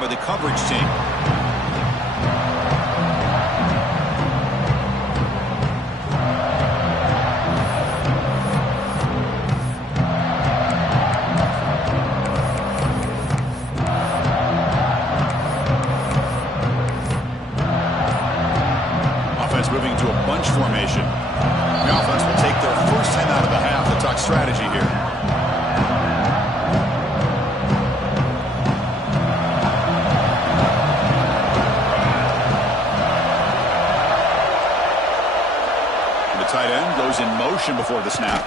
by the coverage team. Offense moving to a bunch formation. The offense will take their first 10 out of the half. The talk strategy here. The tight end goes in motion before the snap.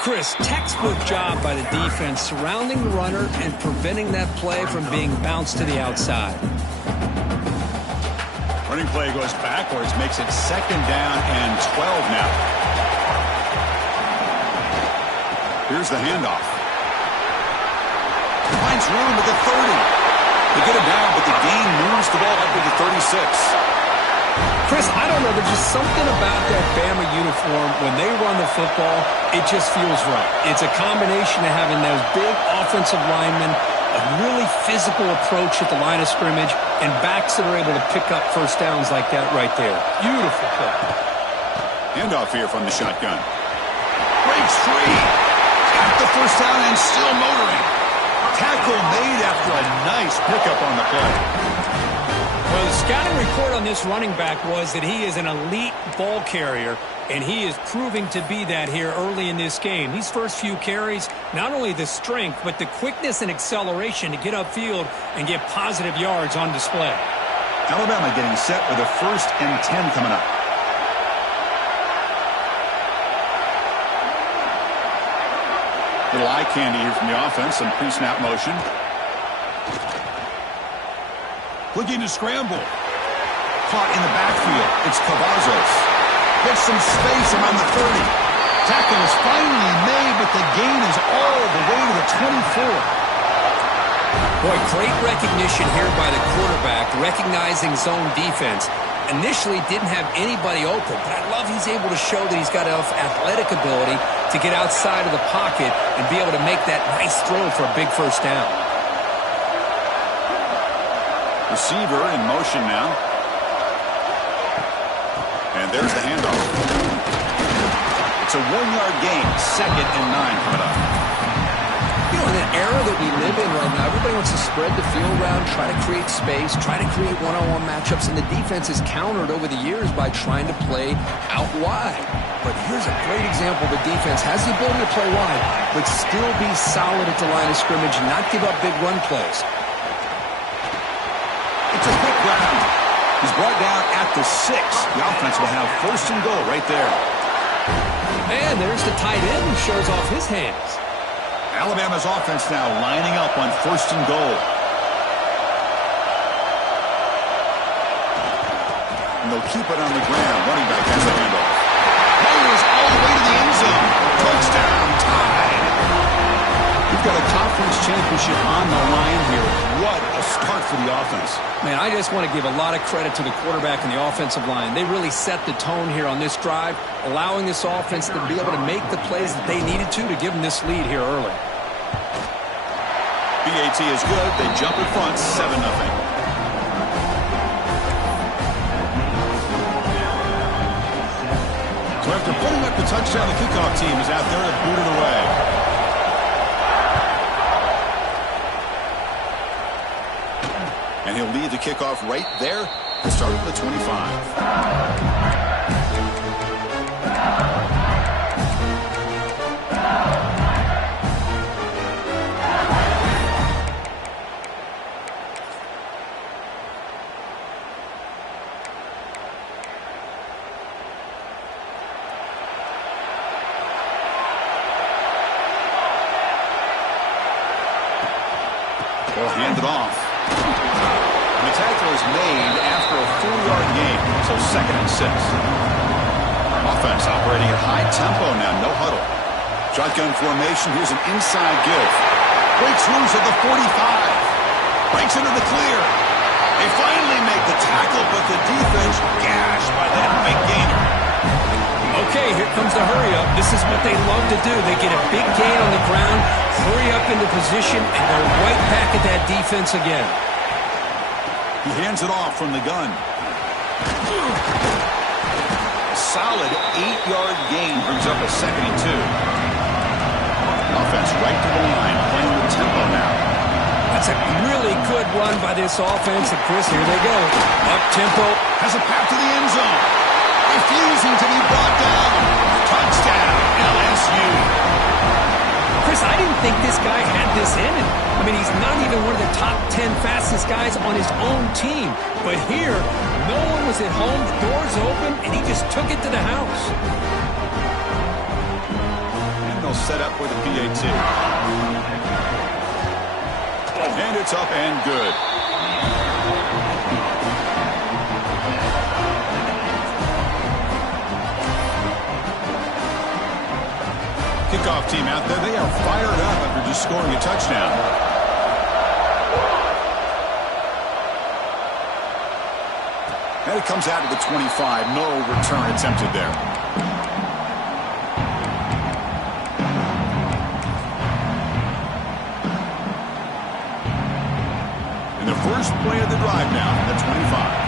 Chris, textbook job by the defense surrounding the runner and preventing that play from being bounced to the outside. Running play goes backwards, makes it 2nd down and 12 now. Here's the handoff. Finds room at the 30. They get him down, but the gain moves the ball up to the 36. Chris, I don't know. There's just something about that Bama uniform. When they run the football, it just feels right. It's a combination of having those big offensive linemen, a really physical approach at the line of scrimmage, and backs that are able to pick up first downs like that right there. Beautiful play. Handoff here from the shotgun. Breaks free. Got the first down and still motoring. Tackle made after a nice pickup on the play. Well, the scouting report on this running back was that he is an elite ball carrier, and he is proving to be that here early in this game. These first few carries, not only the strength, but the quickness and acceleration to get upfield and get positive yards on display. Alabama getting set with a 1st and 10 coming up. Little eye candy here from the offense, some pre-snap motion. Looking to scramble. Caught in the backfield. It's Cavazos. Gets some space around the 30. Tackle is finally made, but the gain is all the way to the 24. Boy, great recognition here by the quarterback, recognizing zone defense. Initially didn't have anybody open, but I love he's able to show that he's got enough athletic ability to get outside of the pocket and be able to make that nice throw for a big first down. Receiver in motion now. And there's the handoff. It's a 1-yard gain. 2nd and 9 coming up. You know, in an era that we live in right now, everybody wants to spread the field around, try to create space, try to create one-on-one matchups, and the defense is countered over the years by trying to play out wide. But here's a great example. The defense has the ability to play wide, but still be solid at the line of scrimmage and not give up big run plays. It's a quick ground. He's brought down at the 6. The offense will have 1st and goal right there. And there's the tight end who shows off his hands. Alabama's offense now lining up on 1st and goal. And they'll keep it on the ground. Running back has the handoff. Goes all the way to the end zone. Touchdown, tied. We've got a conference championship on the line here. What a start for the offense. Man, I just want to give a lot of credit to the quarterback and the offensive line. They really set the tone here on this drive, allowing this offense to be able to make the plays that they needed to give them this lead here early. BAT is good. They jump in front, 7-0. So after putting up the touchdown, the kickoff team is out there to boot it away. And he'll lead the kickoff right there to start at the 25. They'll hand it off. The tackle is made after a 4-yard gain, so 2nd and 6. Offense operating at high tempo now, no huddle. Shotgun formation, here's an inside give. Breaks loose at the 45. Breaks into the clear. They finally make the tackle, but the defense gashed by that big gainer. Okay, here comes the hurry up. This is what they love to do. They get a big gain on the ground, hurry up into position, and go right back at that defense again. He hands it off from the gun. Solid 8-yard gain brings up a 2nd and 2. Offense right to the line, playing with tempo now. That's a really good run by this offense. And Chris, here they go. Up tempo. Has a path to the end zone. Refusing to be brought down. Touchdown, LSU. Chris, I didn't think this guy had this in him. I mean, he's not even one of the top 10 fastest guys on his own team. But here, no one was at home, the doors open, and he just took it to the house. And they'll set up with a PAT. And it's up and good. Kickoff team out there, they are fired up after just scoring a touchdown. And it comes out to the 25. No return attempted there. And the first play of the drive now, the 25.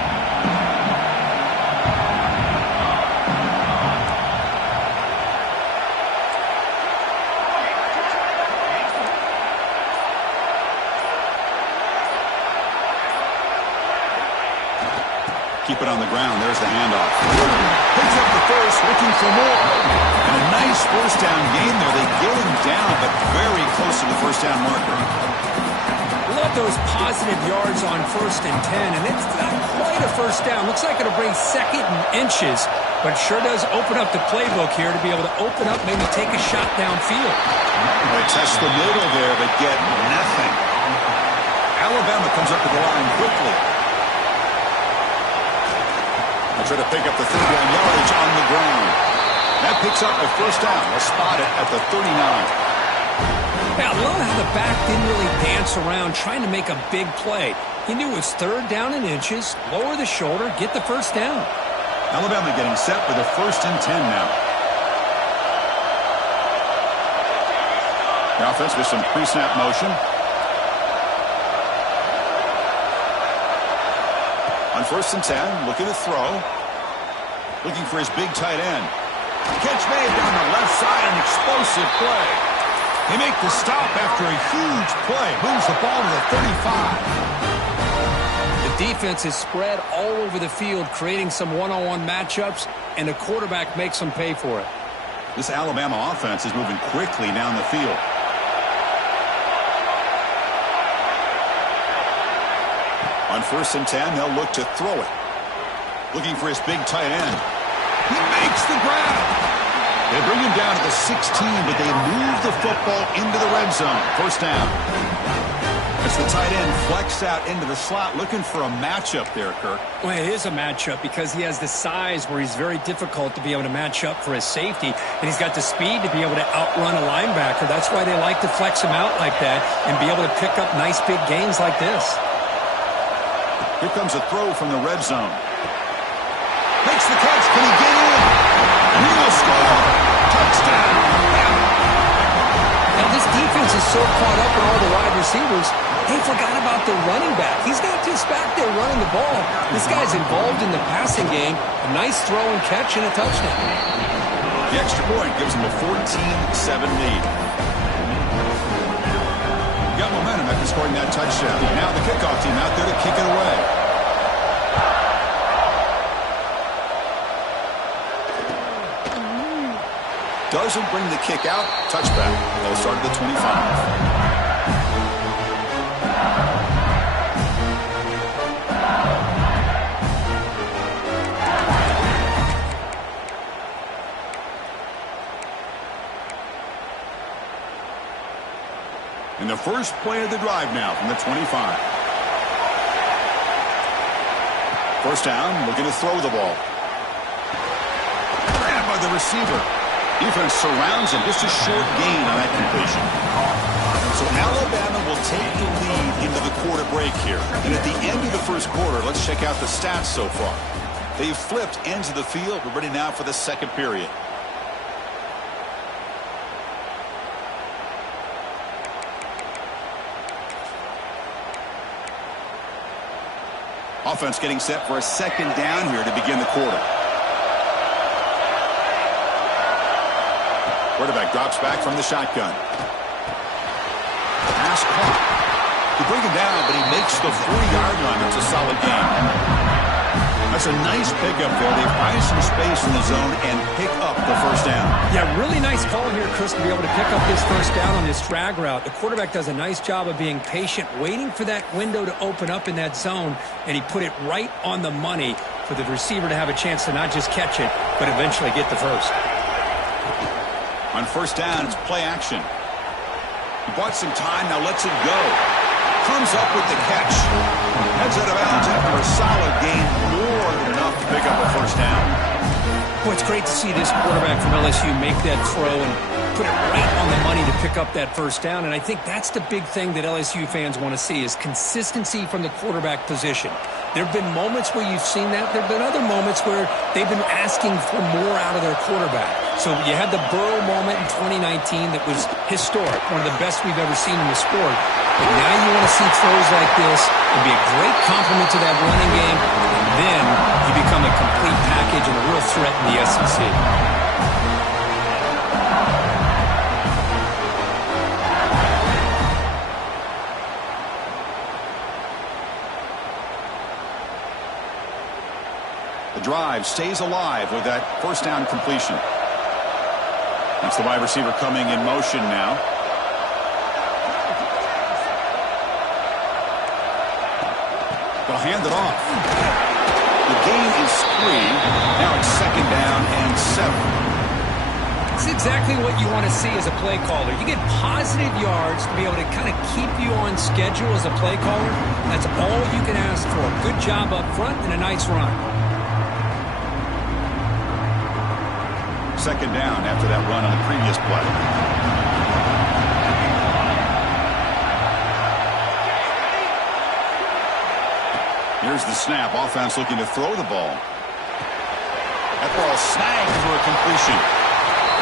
Keep it on the ground. There's the handoff. Picks up the first, looking for more. And a nice first down gain there. They get him down, but very close to the first down marker. Love those positive yards on 1st and 10, and it's not quite a first down. Looks like it'll bring 2nd and inches, but sure does open up the playbook here to be able to open up, maybe take a shot downfield. They test the middle there, but get nothing. Alabama comes up to the line quickly. Try to pick up the 3 down yardage on the ground. That picks up a first down. They'll spot it at the 39. Yeah, I love how the back didn't really dance around trying to make a big play. He knew it was 3rd down and inches, lower the shoulder, get the first down. Alabama getting set for the 1st and 10 now. The offense with some pre-snap motion. On 1st and 10, looking to throw. Looking for his big tight end. Catch made down the left side, an explosive play. They make the stop after a huge play. Moves the ball to the 35. The defense is spread all over the field, creating some one-on-one matchups, and the quarterback makes them pay for it. This Alabama offense is moving quickly down the field. On 1st and 10, they'll look to throw it. Looking for his big tight end. He makes the grab. They bring him down to the 16, but they move the football into the red zone. First down. As the tight end flexed out into the slot, looking for a matchup there, Kirk. Well, it is a matchup because he has the size where he's very difficult to be able to match up for his safety, and he's got the speed to be able to outrun a linebacker. That's why they like to flex him out like that and be able to pick up nice big gains like this. Here comes a throw from the red zone. Makes the catch. Can he get in? He will score. Touchdown. Now, this defense is so caught up in all the wide receivers, they forgot about the running back. He's not just back there running the ball. This guy's involved in the passing game. A nice throw and catch and a touchdown. The extra point gives them a 14-7 lead. Got momentum after scoring that touchdown. Now the kickoff team out there to kick it away. Doesn't bring the kick out. Touchback. They'll start at the 25. And the first play of the drive now from the 25. First down, looking to throw the ball. Grabbed by the receiver. Defense surrounds him. Just a short gain on that completion. So Alabama will take the lead into the quarter break here. And at the end of the first quarter, let's check out the stats so far. They've flipped ends of the field. We're ready now for the second period. Offense getting set for a second down here to begin the quarter. Quarterback drops back from the shotgun. Pass caught. They bring him down, but he makes the 40-yard line. It's a solid game. That's a nice pickup there. They find some space in the zone and pick up the first down. Yeah, really nice call here, Chris, to be able to pick up this first down on this drag route. The quarterback does a nice job of being patient, waiting for that window to open up in that zone, and he put it right on the money for the receiver to have a chance to not just catch it, but eventually get the first. On first down, it's play action. He bought some time, now lets it go. Comes up with the catch. Heads out of bounds after a solid gain, more than enough to pick up a first down. Boy, it's great to see this quarterback from LSU make that throw and put it right on the money to pick up that first down. And I think that's the big thing that LSU fans want to see is consistency from the quarterback position. There have been moments where you've seen that. There have been other moments where they've been asking for more out of their quarterback. So you had the Burrow moment in 2019 that was historic, one of the best we've ever seen in the sport. But now you want to see throws like this and be a great complement to that running game, and then you become a complete package and a real threat in the SEC. The drive stays alive with that first down completion. That's the wide receiver coming in motion now. They'll hand it off. The gain is 3. Now it's second down and 7. It's exactly what you want to see as a play caller. You get positive yards to be able to kind of keep you on schedule as a play caller. That's all you can ask for. Good job up front and a nice run. Second down after that run on the previous play. Here's the snap. Offense looking to throw the ball. That ball snagged for a completion.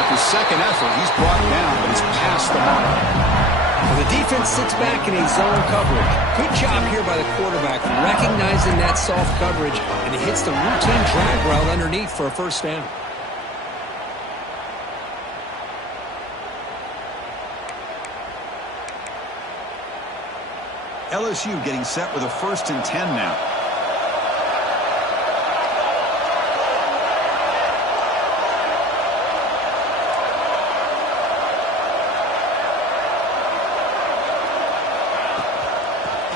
After second effort, he's brought down, but he's past the mark. Well, the defense sits back in a zone coverage. Good job here by the quarterback, recognizing that soft coverage, and he hits the routine drag route underneath for a first down. LSU getting set with a 1st and 10 now.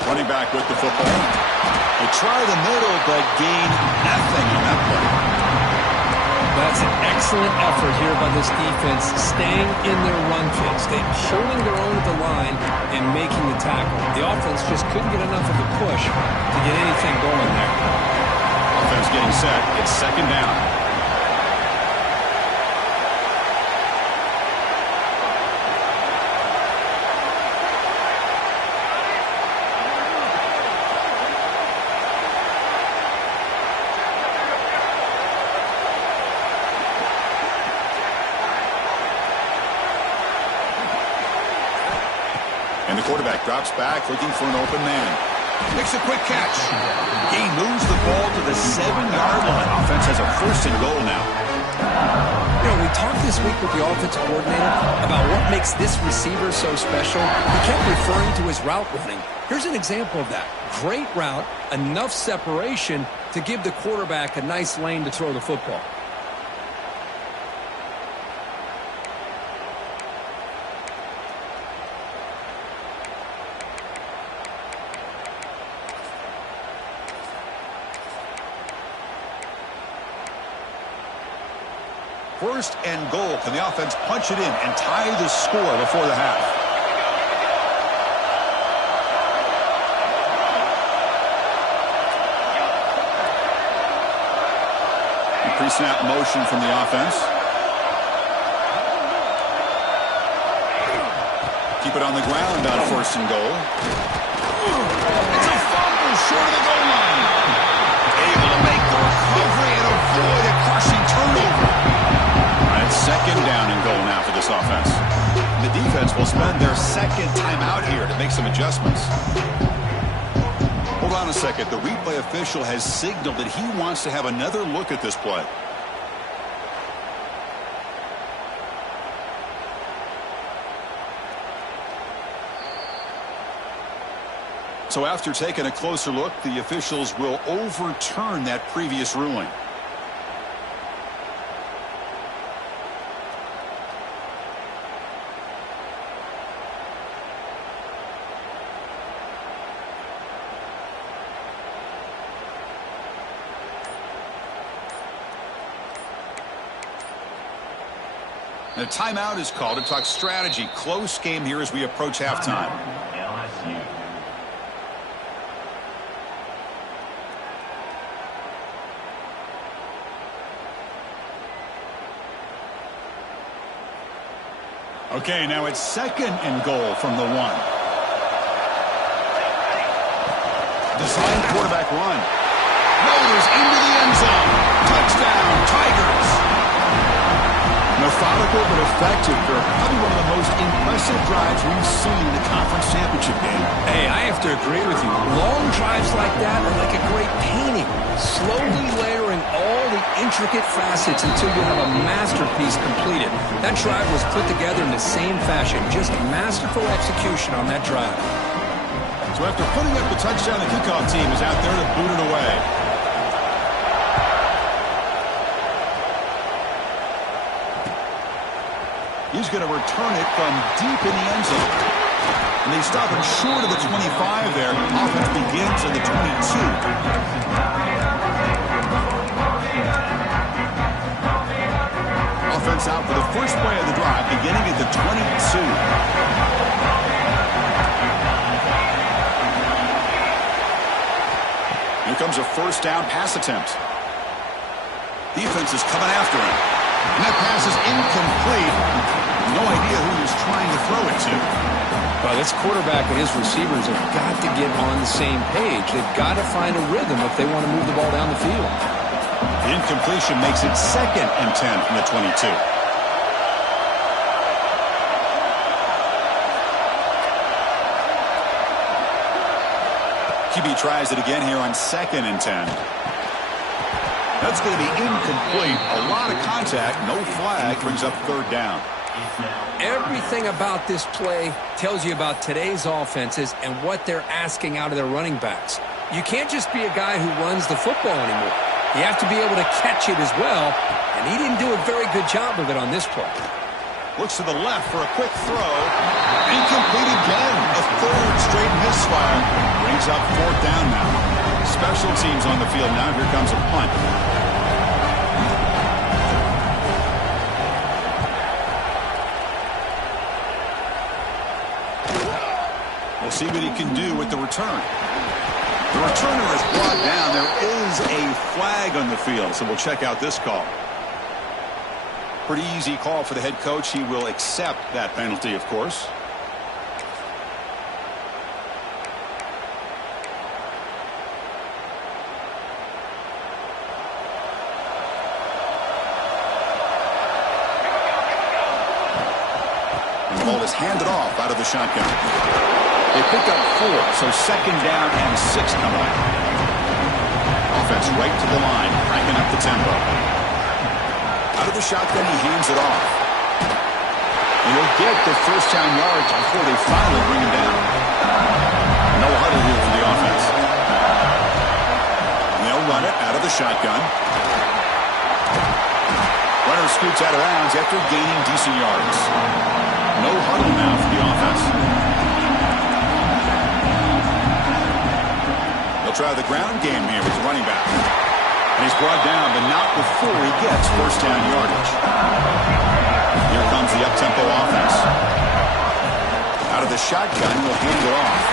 Running back with the football. They try the middle, but gain nothing on that play. That's an excellent effort here by this defense, staying in their run fits. They're holding their own at the line and making the tackle. The offense just couldn't get enough of a push to get anything going there. Offense getting set. It's second down. And the quarterback drops back, looking for an open man. Makes a quick catch. He moves the ball to the 7-yard line. Offense has a 1st and goal now. You know, we talked this week with the offensive coordinator about what makes this receiver so special. He kept referring to his route running. Here's an example of that. Great route, enough separation to give the quarterback a nice lane to throw the football. First and goal. Can the offense punch it in and tie the score before the half? Pre-snap motion from the offense. Keep it on the ground on 1st and goal. It's a fumble short of the goal line. Able to make the recovery and avoid a crushing turnover. Second down and goal now for this offense. The defense will spend their second timeout here to make some adjustments. Hold on a second. The replay official has signaled that he wants to have another look at this play. So after taking a closer look, the officials will overturn that previous ruling. A timeout is called to talk strategy. Close game here as we approach halftime. Okay, now it's 2nd and goal from the 1. Design quarterback run. Motors into the end zone. Touchdown, Tigers. Methodical but effective for probably one of the most impressive drives we've seen in the conference championship game. Hey, I have to agree with you. Long drives like that are like a great painting. Slowly layering all the intricate facets until you have a masterpiece completed. That drive was put together in the same fashion. Just masterful execution on that drive. So after putting up the touchdown, the kickoff team is out there to boot it away. He's going to return it from deep in the end zone. And they stop him short of the 25 there. Offense begins at the 22. Offense out for the first play of the drive, beginning at the 22. Here comes a first down pass attempt. Defense is coming after him. And that pass is incomplete. No idea who he was trying to throw it to. Well, this quarterback and his receivers have got to get on the same page. They've got to find a rhythm if they want to move the ball down the field. The incompletion makes it 2nd and 10 from the 22. QB tries it again here on 2nd and 10. That's going to be incomplete. A lot of contact. No flag. Brings up 3rd down. Everything about this play tells you about today's offenses and what they're asking out of their running backs. You can't just be a guy who runs the football anymore. You have to be able to catch it as well, and he didn't do a very good job of it on this play. Looks to the left for a quick throw. Incomplete again. A 3rd straight misfire. Brings up 4th down now. Special teams on the field now. Here comes a punt. We'll see what he can do with the return. The returner is brought down. There is a flag on the field, so we'll check out this call. Pretty easy call for the head coach. He will accept that penalty, of course. The ball is handed off out of the shotgun. They pick up 4, so 2nd down and 6 coming up. Offense right to the line, cranking up the tempo. Out of the shotgun, he hands it off. And he'll get the first down yards before they finally bring him down. No huddle here for the offense. And they'll run it out of the shotgun. Runner scoots out of bounds after gaining decent yards. No huddle now for the offense. They'll try the ground game here with the running back. And he's brought down, but not before he gets first down yardage. Here comes the up-tempo offense. Out of the shotgun, he'll hand it off.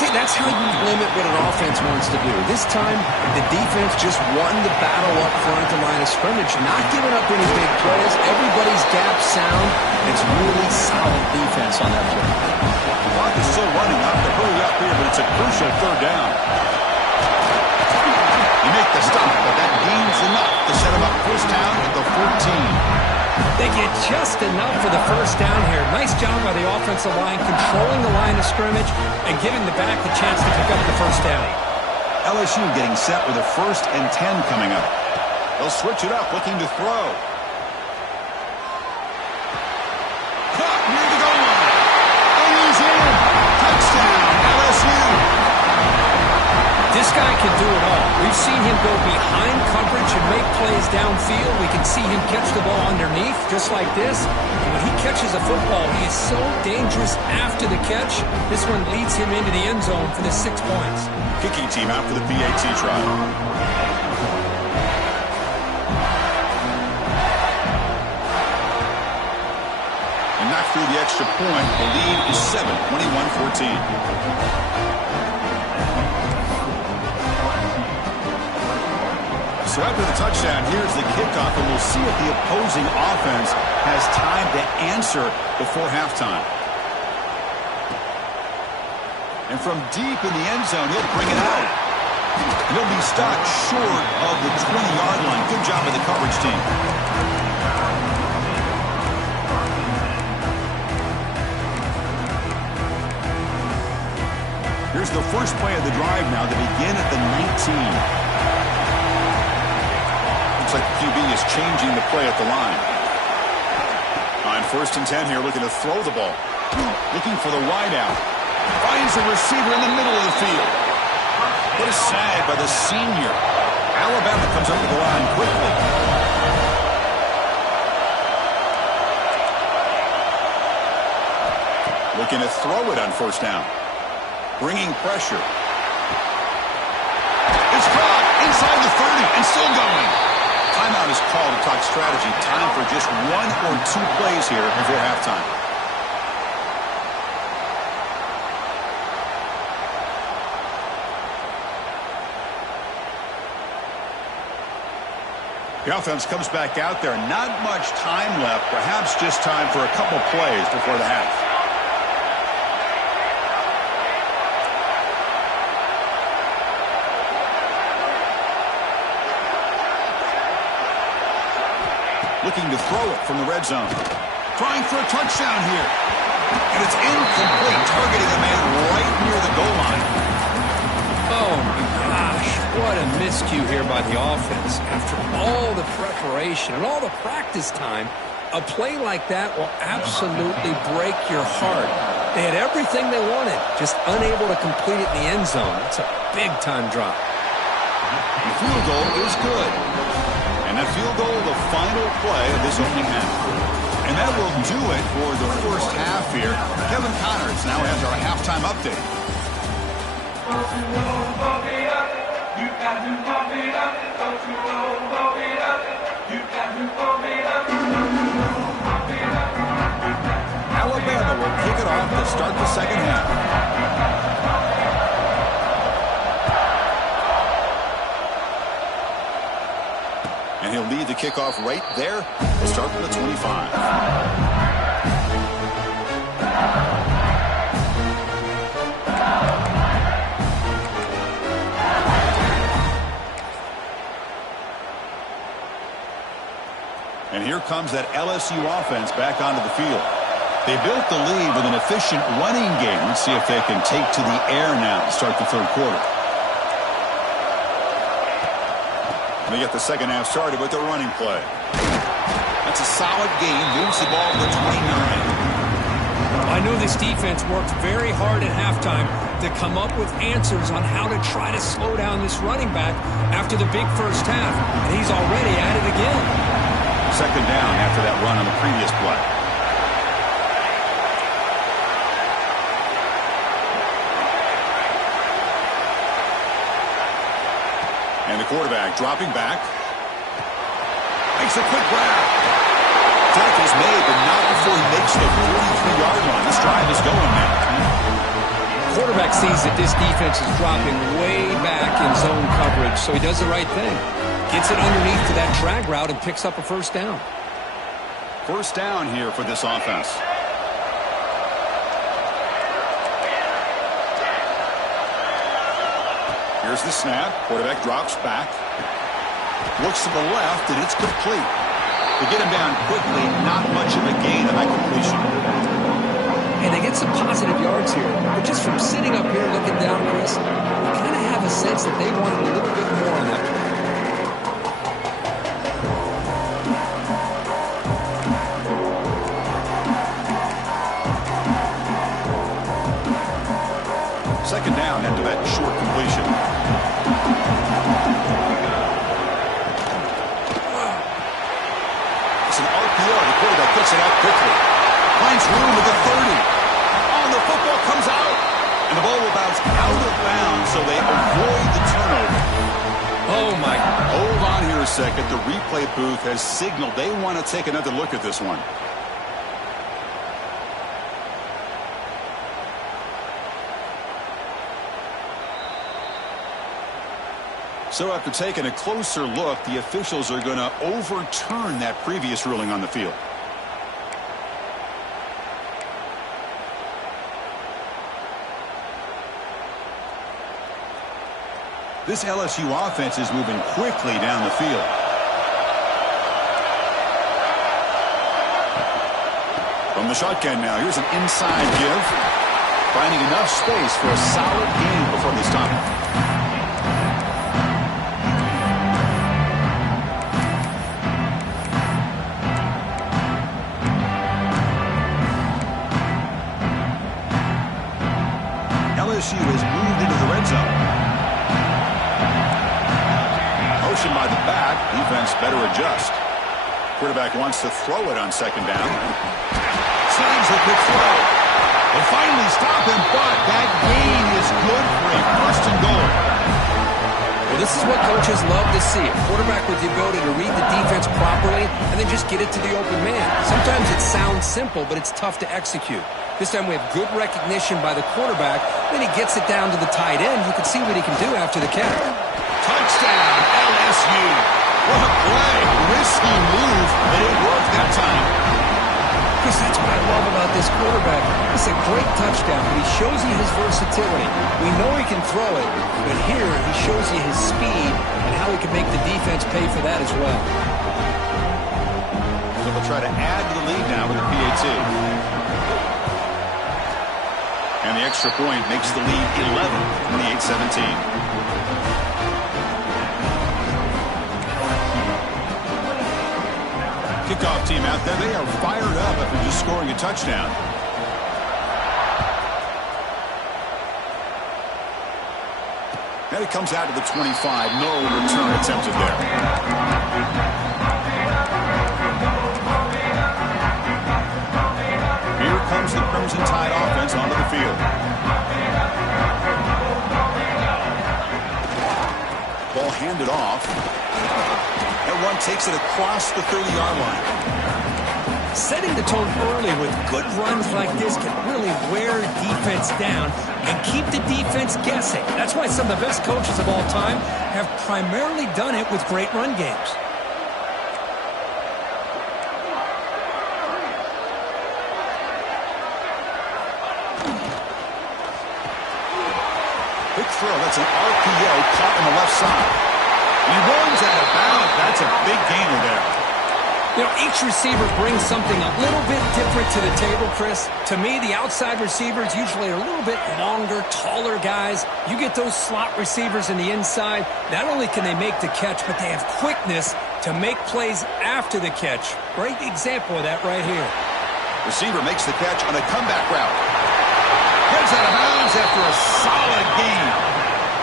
See, that's how you limit what an offense wants to do. This time, the defense just won the battle up front at the line of scrimmage, not giving up any big plays. Everybody's gap sound. It's really solid defense on that play. The clock is still running. Not to hurry up here, but it's a crucial 3rd down. You make the stop, but that gains enough to set him up first down at the 14. They They get just enough for the first down here. Nice job by the offensive line, controlling the line of scrimmage and giving the back the chance to pick up the first down. LSU getting set with a 1st and 10 coming up. They'll switch it up, looking to throw. Caught near the goal line. And he's in. Touchdown, LSU. This guy can do it all. We've seen him go behind coverage and make plays downfield. We can see him catch the ball underneath, just like this. And when he catches a football, he is so dangerous after the catch. This one leads him into the end zone for the 6 points. Kicking team out for the PAT trial. And knocked through the extra point. The lead is 7, 21-14. So after the touchdown, here's the kickoff, and we'll see if the opposing offense has time to answer before halftime. And from deep in the end zone, he'll bring it out. He'll be stopped short of the 20-yard line. Good job of the coverage team. Here's the first play of the drive now to begin at the 19. Looks like the QB is changing the play at the line. On 1st and 10 here, looking to throw the ball. Looking for the wide out. Finds a receiver in the middle of the field. What a sag by the senior. Alabama comes up to the line quickly. Looking to throw it on 1st down. Bringing pressure. It's caught inside the 30 and still going. Timeout is called to talk strategy. Time for just 1 or 2 plays here before halftime. The offense comes back out there. Not much time left. Perhaps just time for a couple plays before the half. Looking to throw it from the red zone. Trying for a touchdown here. And it's incomplete, targeting a man right near the goal line. Oh, my gosh. What a miscue here by the offense. After all the preparation and all the practice time, a play like that will absolutely break your heart. They had everything they wanted, just unable to complete it in the end zone. It's a big-time drop. The field goal is good. And that field goal, the final play of this opening half. And that will do it for the first half here. Kevin Connors now has our halftime update. Alabama will kick it off to start the second half. And he'll lead the kickoff right there. We'll start from the 25. And here comes that LSU offense back onto the field. They built the lead with an efficient running game. Let's see if they can take to the air now to start the third quarter. They get the second half started with their running play. That's a solid gain. Moves the ball to the 29. I know this defense worked very hard at halftime to come up with answers on how to try to slow down this running back after the big first half. And he's already at it again. Second down after that run on the previous play. And the quarterback dropping back. Makes a quick grab. Tackle is made, but not before he makes the 43-yard line. This drive is going now. Quarterback sees that this defense is dropping way back in zone coverage, so he does the right thing. Gets it underneath to that drag route and picks up a first down. First down here for this offense. Here's the snap. Quarterback drops back. Looks to the left, and it's complete. They get him down quickly, not much of a gain on that completion. And they get some positive yards here. But just from sitting up here looking down, Chris, you kind of have a sense that they wanted a little bit more on that play. Second down after that short completion. It's an RPO. The quarterback puts it out quickly. Finds room at the 30. Oh, the football comes out. And the ball will bounce out of bounds, so they avoid the turnover. Oh, my. Hold on here a second. The replay booth has signaled they want to take another look at this one. So after taking a closer look, the officials are going to overturn that previous ruling on the field. This LSU offense is moving quickly down the field. From the shotgun now, here's an inside give. Finding enough space for a solid gain before they stop it. LSU has moved into the red zone. Motion by the back. Defense better adjust. Quarterback wants to throw it on second down. Snags a quick throw. They finally stop him, but that gain is good for a first and goal. Well, this is what coaches love to see. A quarterback with the ability to read the defense properly and then just get it to the open man. Sometimes it sounds simple, but it's tough to execute. This time we have good recognition by the quarterback. Then he gets it down to the tight end. You can see what he can do after the catch. Touchdown, LSU. What a play. Risky move, but it worked that time. Chris, that's what I love about this quarterback. It's a great touchdown, but he shows you his versatility. We know he can throw it, but here he shows you his speed and how he can make the defense pay for that as well. So they'll try to add to the lead now with a PAT. And the extra point makes the lead 11, 28-17. Kickoff team out there. They are fired up after just scoring a touchdown. And it comes out to the 25. No return attempted there. Here comes the Crimson Tide offense onto the field. Ball handed off. And one takes it across the 30-yard line. Setting the tone early with good runs like this can really wear defense down and keep the defense guessing. That's why some of the best coaches of all time have primarily done it with great run games. Big throw. That's an RPO caught on the left side. He runs out of bounds. That's a big gainer there. You know, each receiver brings something a little bit different to the table, Chris. To me, the outside receivers usually are a little bit longer, taller guys. You get those slot receivers in the inside. Not only can they make the catch, but they have quickness to make plays after the catch. Great example of that right here. Receiver makes the catch on a comeback route. Heads out of bounds after a solid gain.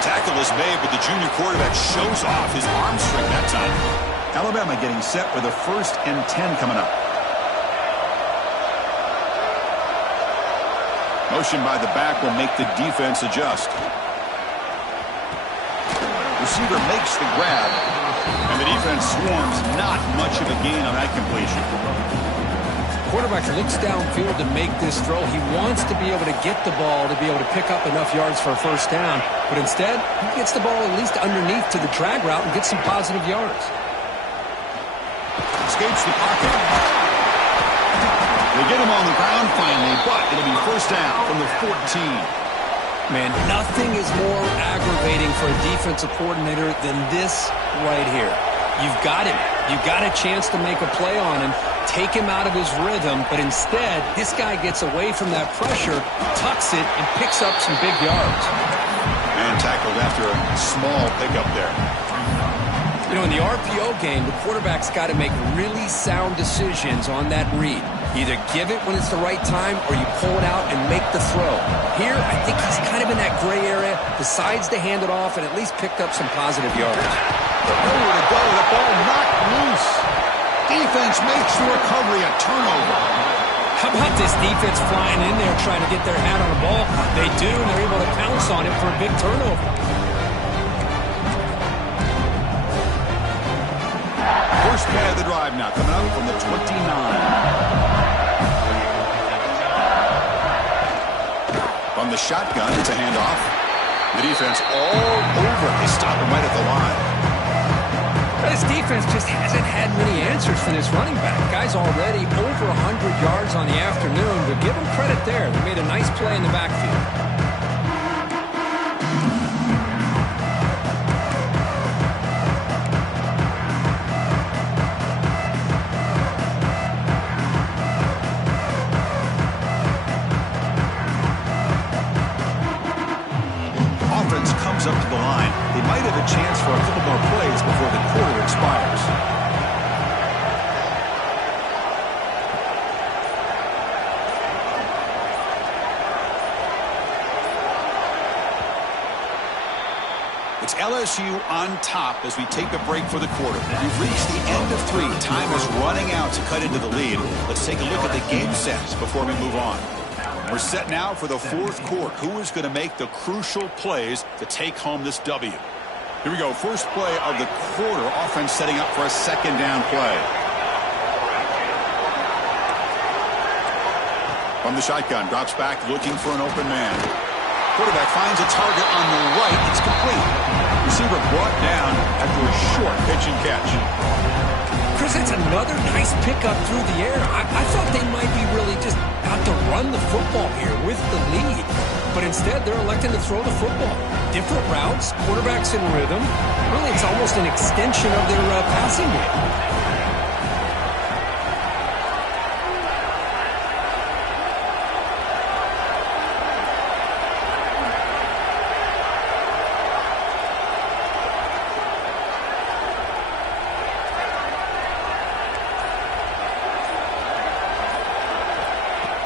Tackle is made, but the junior quarterback shows off his arm strength that time. Alabama getting set with a 1st and 10 coming up. Motion by the back will make the defense adjust. Receiver makes the grab, and the defense swarms. Not much of a gain on that completion. Quarterback looks downfield to make this throw. He wants to be able to get the ball to be able to pick up enough yards for a first down. But instead, he gets the ball at least underneath to the drag route and gets some positive yards. Escapes the pocket. They get him on the ground finally, but it'll be first down from the 14. Man, nothing is more aggravating for a defensive coordinator than this right here. You've got him. You got a chance to make a play on him, take him out of his rhythm, but instead, this guy gets away from that pressure, tucks it, and picks up some big yards. And tackled after a small pickup there. You know, in the RPO game, the quarterback's got to make really sound decisions on that read. Either give it when it's the right time or you pull it out and make the throw. Here, I think he's kind of in that gray area, decides to hand it off and at least picked up some positive yards. Nowhere to go, the ball knocked loose. Defense makes the recovery a turnover. How about this defense flying in there trying to get their hat on the ball? They do, and they're able to pounce on it for a big turnover. First play of the drive now coming up from the 29. From the shotgun, it's a handoff. The defense all over. They stop him right at the line. This defense just hasn't had many answers for this running back. Guy's already over 100 yards on the afternoon, but give him credit there. They made a nice play in the backfield. Up to the line. They might have a chance for a couple more plays before the quarter expires. It's LSU on top as we take a break for the quarter. We've reached the end of 3. Time is running out to cut into the lead. Let's take a look at the game sets before we move on. We're set now for the fourth quarter. Who is going to make the crucial plays to take home this W? Here we go. First play of the quarter. Offense setting up for a second down play. From the shotgun, drops back looking for an open man. Quarterback finds a target on the right. It's complete. Receiver brought down after a short pitch and catch. Chris, it's another nice pickup through the air. I thought they might be really just out to run the football here with the lead. But instead, they're electing to throw the football. Different routes, quarterbacks in rhythm. Really, it's almost an extension of their passing game.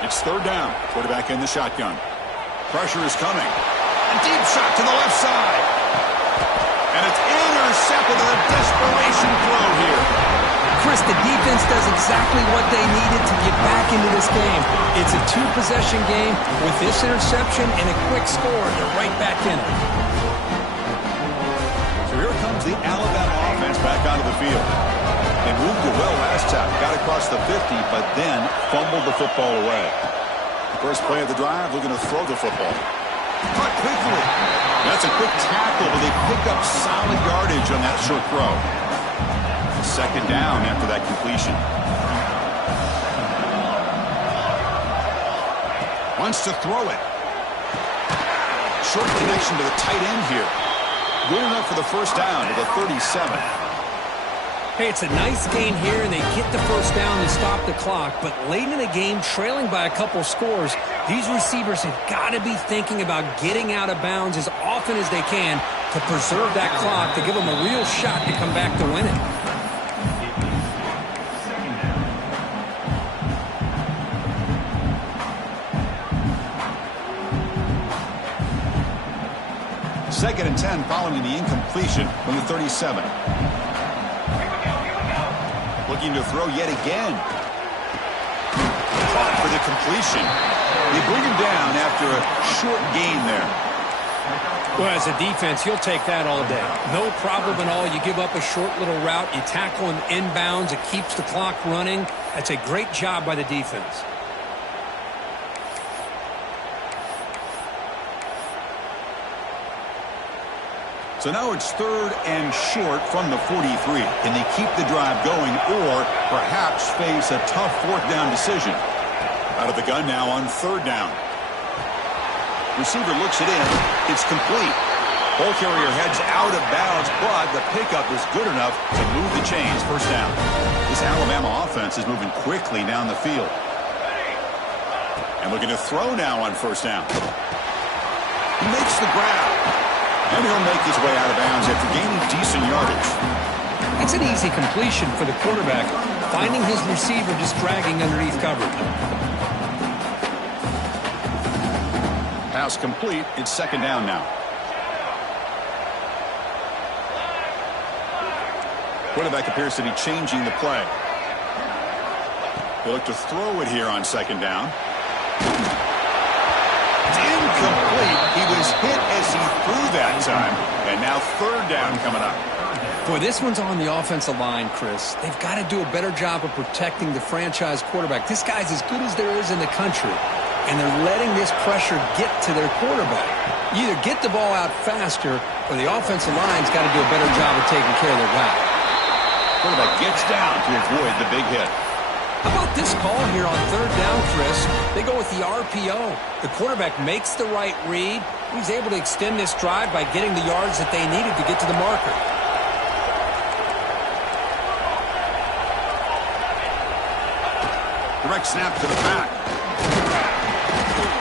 It's third down. Quarterback in the shotgun. Pressure is coming. A deep shot to the left side. And it's intercepted on a desperation throw here. Chris, the defense does exactly what they needed to get back into this game. It's a 2-possession game. With this interception and a quick score, they're right back in it. So here comes the Alabama offense back onto the field. They moved it well last time, got across the 50, but then fumbled the football away. First play of the drive, looking to throw the football. Caught quickly. That's a quick tackle, but they pick up solid yardage on that short throw. Second down after that completion. Wants to throw it. Short connection to the tight end here. Good enough for the first down to the 37. Hey, it's a nice gain here, and they get the first down to stop the clock. But late in the game, trailing by a couple scores, these receivers have got to be thinking about getting out of bounds as often as they can to preserve that clock, to give them a real shot to come back to win it. Second and 10 following the incompletion from the 37. Looking to throw yet again. Caught for the completion. They bring him down after a short gain there. Well, as a defense, you'll take that all day. No problem at all. You give up a short little route. You tackle him inbounds. It keeps the clock running. That's a great job by the defense. So now it's third and short from the 43. Can they keep the drive going or perhaps face a tough fourth down decision? Out of the gun now on third down. Receiver looks it in. It's complete. Ball carrier heads out of bounds, but the pickup is good enough to move the chains. First down. This Alabama offense is moving quickly down the field. And looking to throw now on first down. He makes the grab. And he'll make his way out of bounds after gaining decent yardage. It's an easy completion for the quarterback, finding his receiver just dragging underneath coverage. Pass complete. It's second down now. Quarterback appears to be changing the play. He'll look to throw it here on second down. It's incomplete. He was hit as he threw that time. And now third down coming up. Boy, this one's on the offensive line, Chris. They've got to do a better job of protecting the franchise quarterback. This guy's as good as there is in the country, and they're letting this pressure get to their quarterback. You either get the ball out faster, or the offensive line's got to do a better job of taking care of their guy. Quarterback gets down to avoid the big hit. How about this call here on third down, Chris? They go with the RPO. The quarterback makes the right read. He's able to extend this drive by getting the yards that they needed to get to the marker. Direct snap to the back.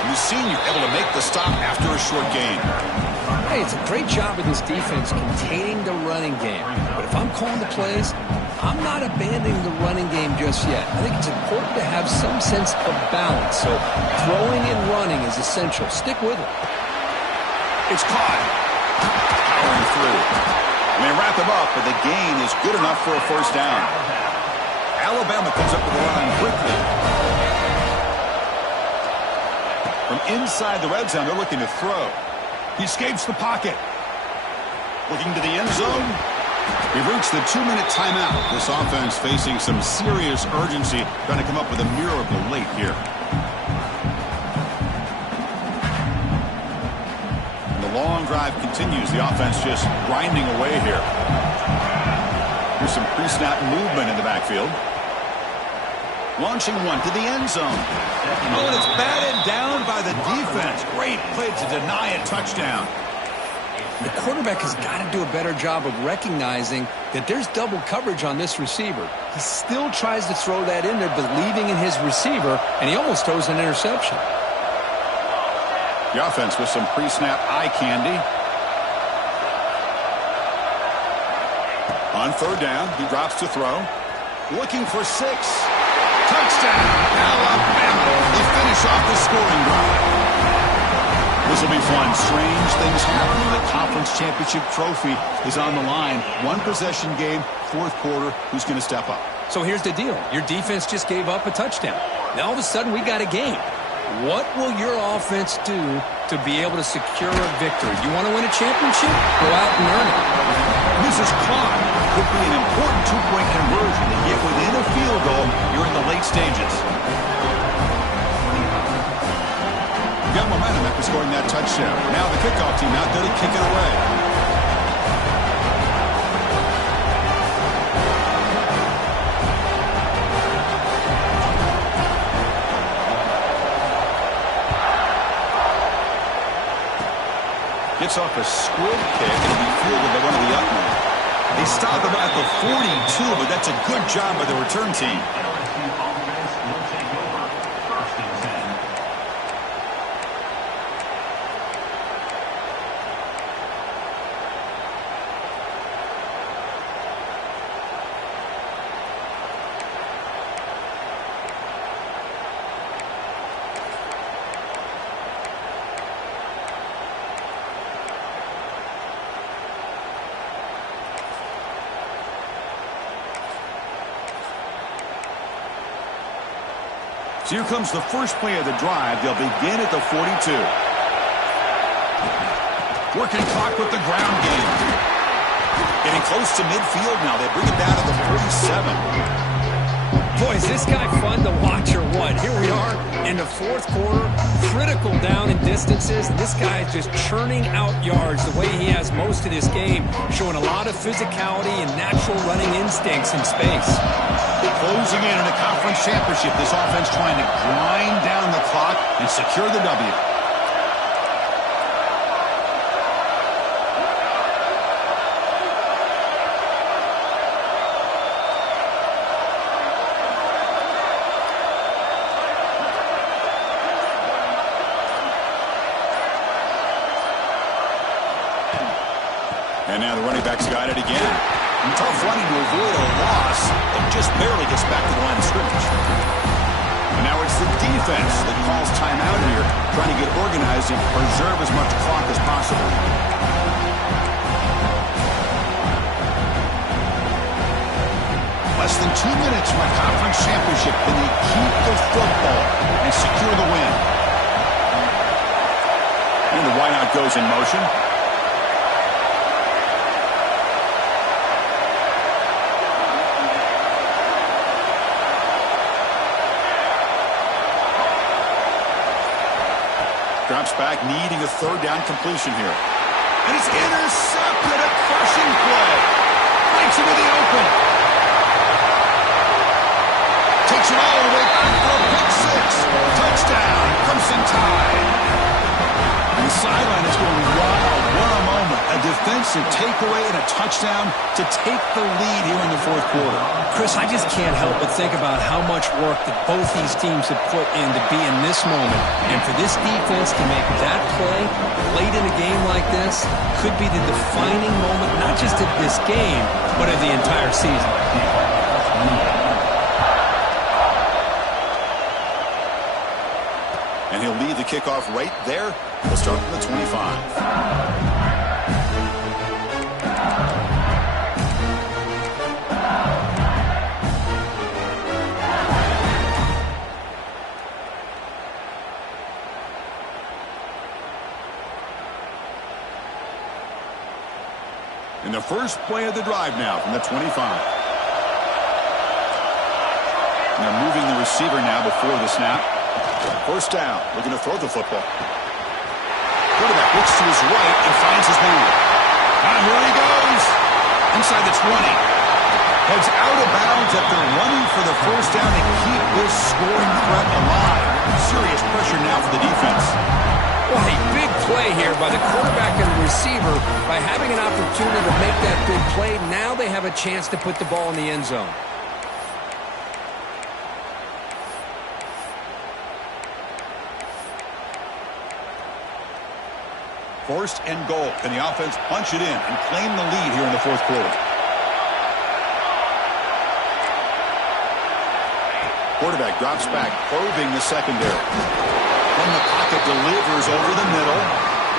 And the senior able to make the stop after a short gain. Hey, it's a great job of this defense containing the running game. But if I'm calling the plays, I'm not abandoning the running game just yet. I think it's important to have some sense of balance. So throwing and running is essential. Stick with it. It's caught. Powering through. They wrap him up, but the gain is good enough for a first down. Alabama comes up with the line quickly. From inside the red zone, they're looking to throw. He escapes the pocket. Looking to the end zone. We've reached the 2-minute timeout. This offense facing some serious urgency, trying to come up with a miracle late here. And the long drive continues. The offense just grinding away here. Here's some pre-snap movement in the backfield. Launching one to the end zone. Oh, and it's batted down by the defense. Great play to deny a touchdown. The quarterback has got to do a better job of recognizing that there's double coverage on this receiver. He still tries to throw that in there, believing in his receiver, and he almost throws an interception. The offense with some pre-snap eye candy. On third down, he drops to throw. Looking for 6. Touchdown, Alabama. They finish off the scoring drive. This will be fun. Strange things happen. The conference championship trophy is on the line. One possession game, fourth quarter. Who's going to step up? So here's the deal. Your defense just gave up a touchdown. Now all of a sudden we got a game. What will your offense do to be able to secure a victory? You want to win a championship? Go out and earn it. This is caught. Could be an important two-point conversion to get within a field goal. You're in the late stages. Got momentum after scoring that touchdown. Now the kickoff team out there to kick it away. Gets off a squib kick and will be fielded by one of the Upmen. They stop him at the 42, but that's a good job by the return team. So here comes the first play of the drive. They'll begin at the 42. Working clock with the ground game. Getting close to midfield now. They bring it down to the 47. Boy, is this guy fun to watch or what? Here we are in the fourth quarter. Critical down in distances. This guy is just churning out yards the way he has most of this game. Showing a lot of physicality and natural running instincts in space. Closing in a conference championship. This offense trying to grind down the clock and secure the W. And now the running back's got it again. Tough running to avoid a loss, and just barely gets back to the line of scrimmage. And now it's the defense that calls timeout here, trying to get organized and preserve as much clock as possible. Less than 2 minutes from a conference championship. Can they keep the football and secure the win? And the wideout goes in motion. Drops back, needing a third down completion here. And it's intercepted, a crushing play. Breaks into the open. Takes it all the way back for a pick six. Touchdown, Crimson Tide. And the sideline is going wild. What a moment. A defensive takeaway and a touchdown to take the lead here in the fourth quarter. Chris, I just can't help but think about how much work that both these teams have put in to be in this moment. And for this defense to make that play late in a game like this could be the defining moment, not just of this game, but of the entire season. And he'll lead the kickoff right there. We'll start from the 25. In the first play of the drive now from the 25. And they're moving the receiver now before the snap. First down, looking to throw the football. Quarterback looks to his right and finds his man. Here he goes. Inside the 20. Heads out of bounds after running for the first down to keep this scoring threat alive. Serious pressure now for the defense. Well, a big play here by the quarterback and the receiver. By having an opportunity to make that big play, now they have a chance to put the ball in the end zone. First and goal. Can the offense punch it in and claim the lead here in the fourth quarter? Quarterback drops back, probing the secondary. From the pocket, delivers over the middle.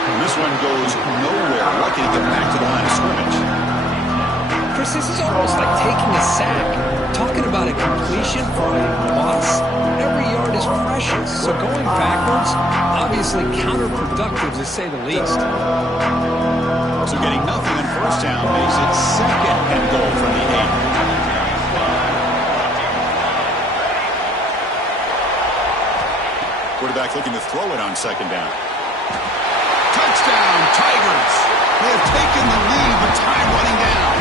And this one goes nowhere. Lucky to get back to the line of scrimmage. Chris, this is almost like taking a sack. Talking about a completion for a loss, every yard is precious. So going backwards, obviously counterproductive to say the least. So getting nothing on first down makes it second and goal from the 8. Quarterback looking to throw it on second down. Touchdown, Tigers. They have taken the lead, but time running down.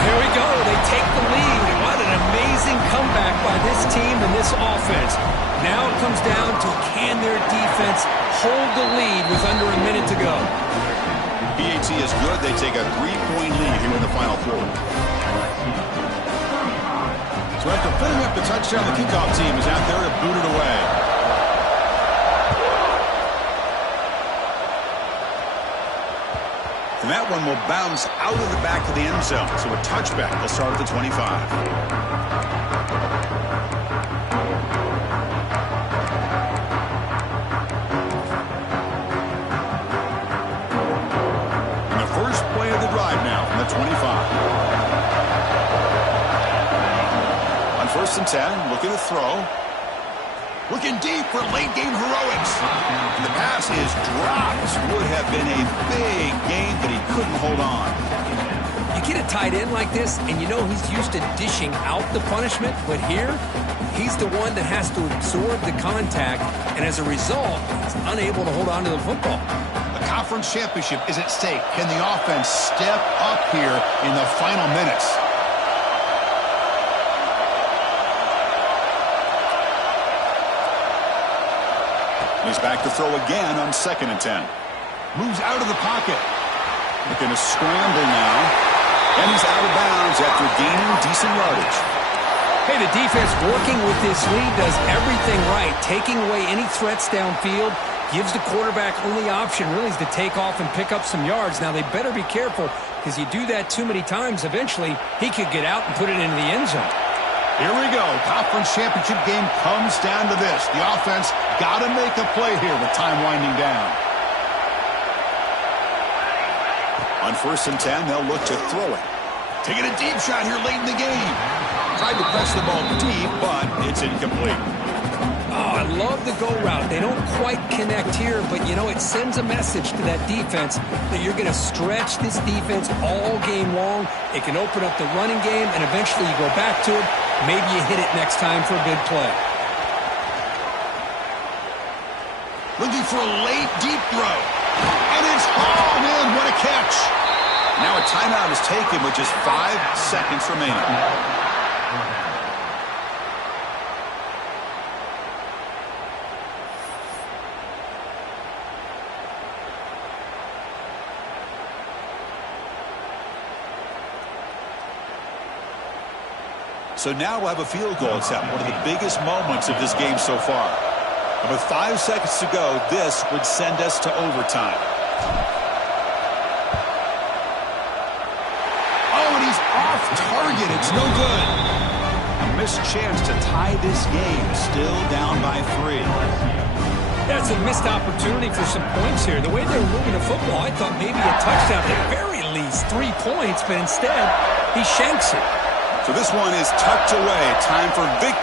Here we go. They take the lead. What an amazing comeback by this team and this offense. Now it comes down to can their defense hold the lead with under a minute to go. BAT is good. They take a 3-point lead here in the final quarter. So after putting up the touchdown, the kickoff team is out there to boot it away. And that one will bounce out of the back of the end zone. So a touchback will start at the 25. And the first play of the drive now from the 25. On first and 10, looking to throw. Looking deep for late-game heroics. And the pass is dropped. Would have been a big game, but he couldn't hold on. You get a tight end like this, and you know he's used to dishing out the punishment, but here, he's the one that has to absorb the contact, and as a result, he's unable to hold on to the football. The conference championship is at stake. Can the offense step up here in the final minutes? He's back to throw again on second and 10. Moves out of the pocket. Looking to scramble now. And he's out of bounds after gaining decent yardage. Hey, the defense working with this lead does everything right, taking away any threats downfield, gives the quarterback only option really is to take off and pick up some yards. Now, they better be careful because you do that too many times, eventually he could get out and put it into the end zone. Here we go. Conference championship game comes down to this. The offense got to make a play here with time winding down. On 1st and 10, they'll look to throw it. Taking a deep shot here late in the game. Tried to press the ball deep, but it's incomplete. Oh, I love the go route. They don't quite connect here, but, you know, it sends a message to that defense that you're going to stretch this defense all game long. It can open up the running game, and eventually you go back to it. Maybe you hit it next time for a big play. Looking for a late, deep throw. And it's hauled in. What a catch. Now a timeout is taken with just 5 seconds remaining. So now we'll have a field goal attempt, one of the biggest moments of this game so far. And with 5 seconds to go, this would send us to overtime. Oh, and he's off target. It's no good. A missed chance to tie this game, still down by 3. That's a missed opportunity for some points here. The way they were moving the football, I thought maybe a touchdown, at the very least 3 points, but instead he shanks it. So this one is tucked away. Time for victory.